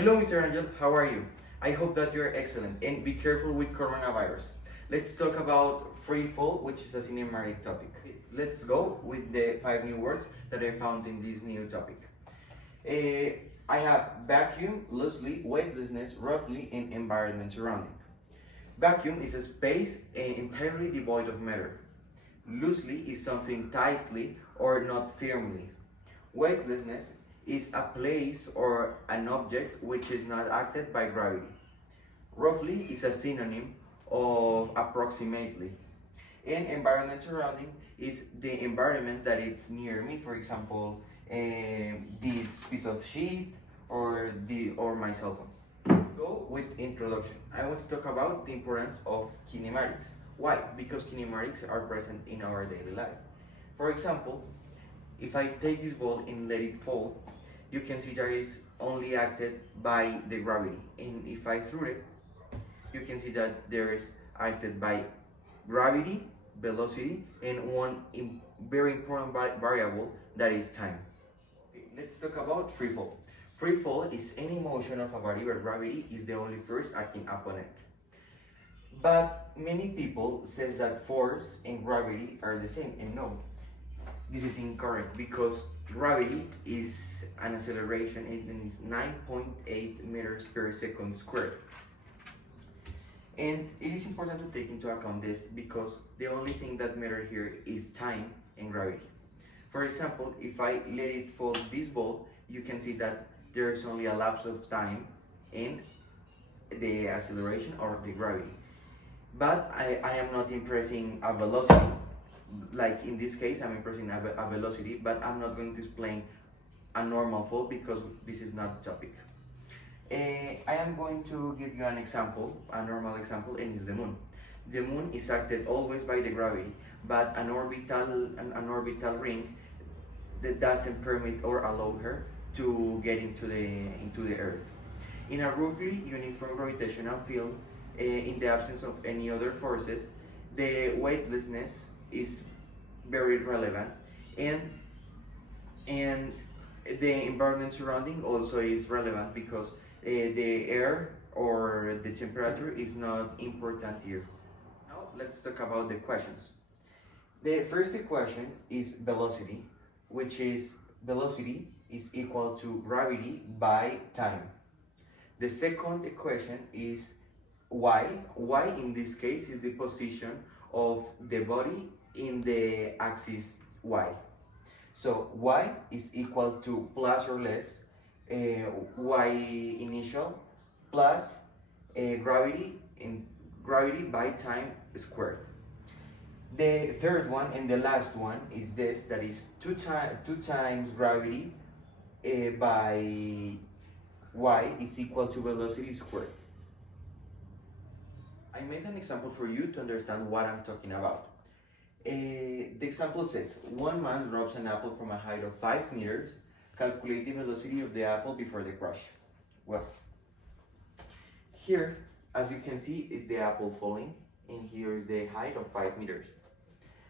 Hello, Mr. Angel, how are you? I hope that you're excellent and be careful with coronavirus. Let's talk about free fall, which is a cinematic topic. Let's go with the 5 new words that I found in this new topic. I have vacuum, loosely, weightlessness, roughly, and environment surrounding. Vacuum is a space entirely devoid of matter. Loosely is something tightly or not firmly. Weightlessness is a place or an object which is not acted by gravity. Roughly is a synonym of approximately. And environment surrounding is the environment that is near me. For example, this piece of sheet or my cell phone. Go with introduction. I want to talk about the importance of kinematics. Why? Because kinematics are present in our daily life. For example, if I take this ball and let it fall, you can see that it's only acted by the gravity. And if I threw it, you can see that there is acted by gravity, velocity, and one very important variable that is time. Okay, let's talk about free fall. Free fall is any motion of a body where gravity is the only force acting upon it. But many people says that force and gravity are the same, and no, this is incorrect because gravity is an acceleration and is 9.8 meters per second squared. And it is important to take into account this because the only thing that matters here is time and gravity. For example, if I let it fall this ball, you can see that there is only a lapse of time in the acceleration or the gravity. But I am not impressing a velocity. Like in this case, I'm impressing a velocity, but I'm not going to explain a normal fall because this is not the topic. I am going to give you an example, a normal example, and it's the moon. The moon is acted always by the gravity, but an orbital ring that doesn't permit or allow her to get into the Earth. In a roughly uniform gravitational field, in the absence of any other forces, the weightlessness is very relevant, and the environment surrounding also is relevant because the air or the temperature is not important here. Now let's talk about the questions. The first equation is velocity, which is velocity is equal to gravity by time. The second equation is y. Y in this case is the position of the body in the axis y. So y is equal to plus or less y initial plus gravity by time squared. The third one and the last one is this, that is 2 times gravity by y is equal to velocity squared. I made an example for you to understand what I'm talking about. The example says, one man drops an apple from a height of 5 meters. Calculate the velocity of the apple before the crash. Well, here, as you can see, is the apple falling, and here is the height of 5 meters.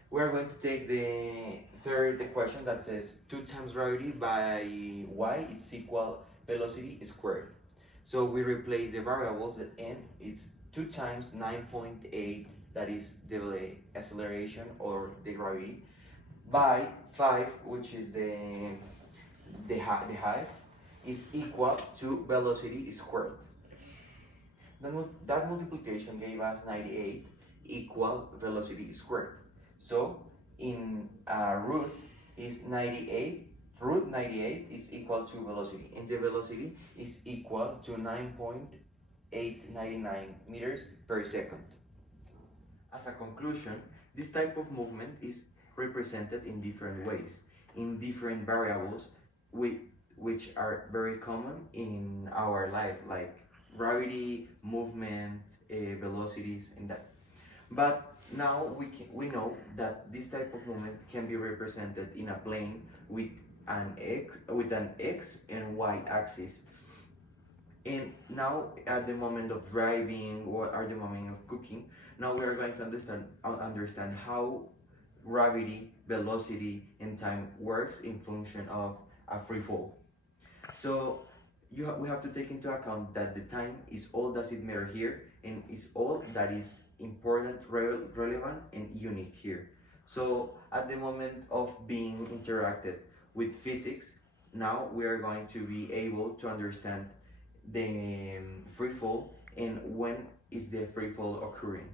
We are going to take the third equation that says 2 times gravity by y is equal velocity squared. So we replace the variables and it's 2 times 9.8, that is the acceleration or the gravity, by 5, which is the height, is equal to velocity squared. That multiplication gave us 98 equal velocity squared. So in root is 98, root 98 is equal to velocity, and the velocity is equal to 9.899 meters per second. As a conclusion, this type of movement is represented in different ways, in different variables which are very common in our life, like gravity, movement, velocities, and that. But now we know that this type of movement can be represented in a plane with an x and y axis. And now at the moment of driving or at the moment of cooking, now we are going to understand how gravity, velocity, and time works in function of a free fall. So we have to take into account that the time is all does it matter here, and is all that is important, relevant, and unique here. So at the moment of being interacted with physics, now we are going to be able to understand the free fall and when is the free fall occurring.